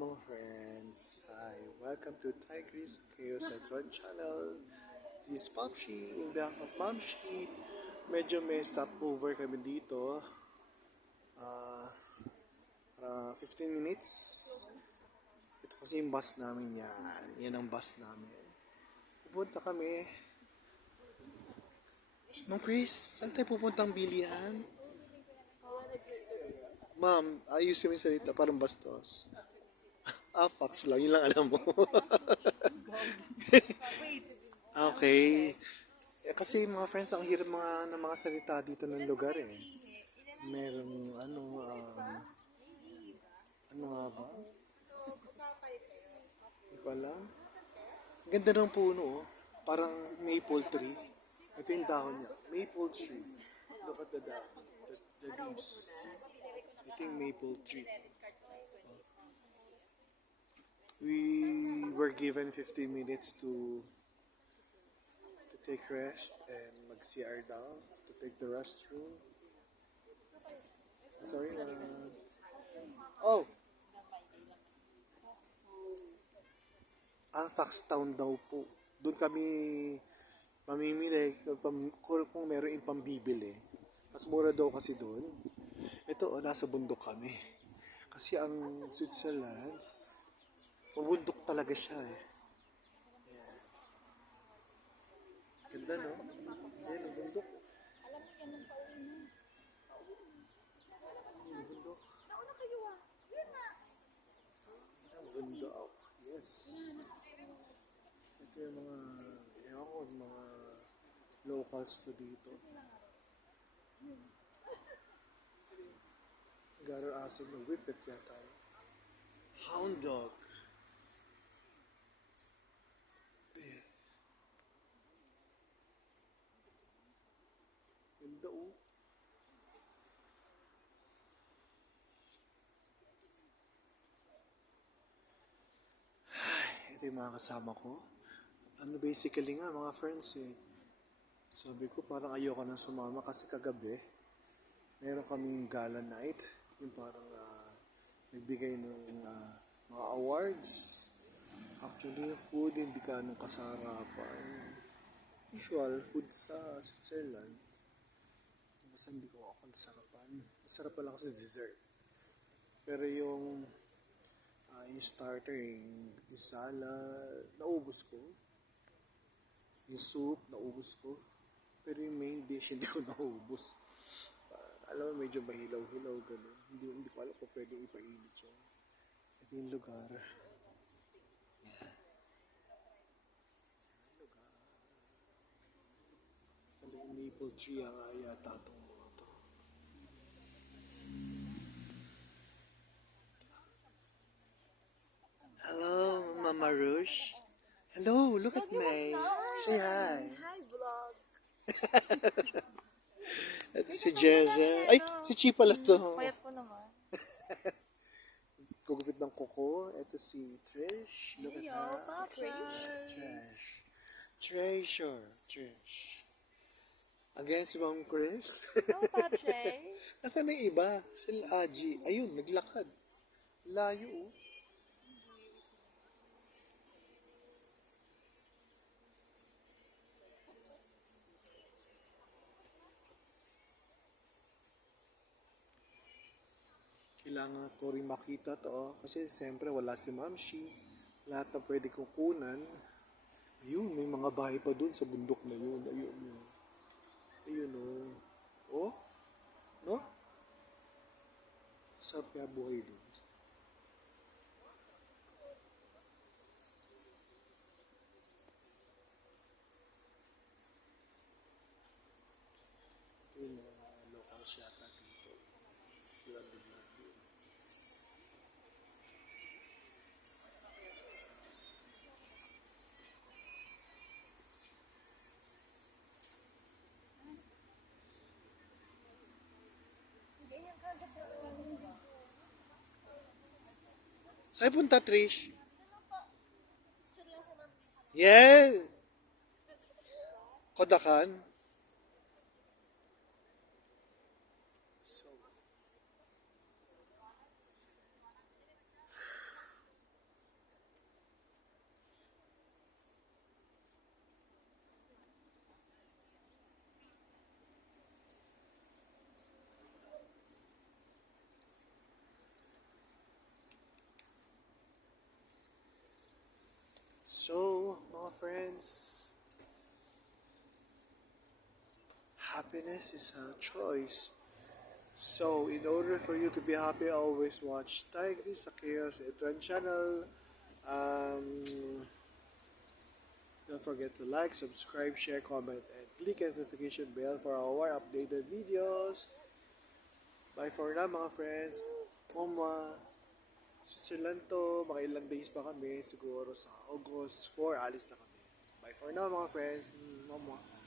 mga friends. Hi, welcome to Tigris Chaos at Rod Channel. This is Mamshi, in behalf of Mamshi. Medyo may stopover kami dito. Uh, 15 minutes. Ito kasi yung bus namin yan. Yan ang bus namin. Pupunta kami. Ma'am Chris, saan tayo pupuntang bilihan? Ma'am, ayusin mo yung salita, parang bastos. Fax lang. Yun lang alam mo. Okay. Kasi mga friends, ang hirap ng mga salita dito ng lugar eh. Merong ano nga ba? Hindi ko alam. Ganda ng puno oh. Parang maple tree. Ito yung dahon niya. Maple tree. Look at the leaves. I think maple tree. We were given 15 minutes to take rest and mag-CR daw, to take the restroom. Sorry. Foxtown daw po. Doon kami mamimili kung meron yung pambibili. Mas mura daw kasi doon. Ito, nasa bundok kami. Kasi ang Switzerland, mabundok talaga siya eh. Yeah. Ganda no? Ayan, ang bundok. Ang bundok. Ang bundok. Yes. Ito yung mga locals to dito. Garo aso na whippet yata. Hound dog. Ayan. Ganda oh. Ito yung mga kasama ko. Basically nga mga friends eh. Sabi ko parang ayoko nang sumama kasi kagabi meron kaming gala night. Yung parang nagbigay ng mga awards. Actually yung food hindi ka anong kasarapan. Usual food sa Switzerland. Basta hindi ko ako nasarapan. Nasarapan lang ako sa dessert. Pero yung starter, yung salad, naubos ko. Yung soup, naubos ko. Pero yung main dish, hindi ko naubos. Alam mo, medyo mahilaw-hilaw, gano'n. Hindi ko alam kung pwede ipainit yun. Ito yung lugar. Yeah. Lugar. Talagang maple tree ang yata itong mga to. Hello, Mama Rush. Hello, look at me. Say hi. Hi, vlog. Ito si Jeza. Ay, si Chi pala to. Payat po naman. Gugupit ng kuko. Ito si Trish. Look at her. Si Trish. Trish. Again si Ma'am Chris. Oh, Patrick. Nasaan na yung iba? Sila Aji. Ayun, naglakad. Layo oh. Kailangan ko rin makita to kasi siyempre wala si Mamshi. Lahat na pwede kong kunan. Ayun, may mga bahay pa dun sa bundok na yun. Ayun oh. Oh? No? Sarap kaya buhay dun. Ito yung mga locals yata dito. Blood. Saan punta, Trish? Yeah. Kodakan. So, mga friends, happiness is a choice. So, in order for you to be happy, always watch Tigris sa Chaos Etran channel. Um, don't forget to like, subscribe, share, comment, and click the notification bell for our updated videos. Bye for now, mga friends. Mama, Switzerland to. Mga ilang days pa kami. Siguro sa August 4, alis na kami. Bye for now, mga friends. Mama.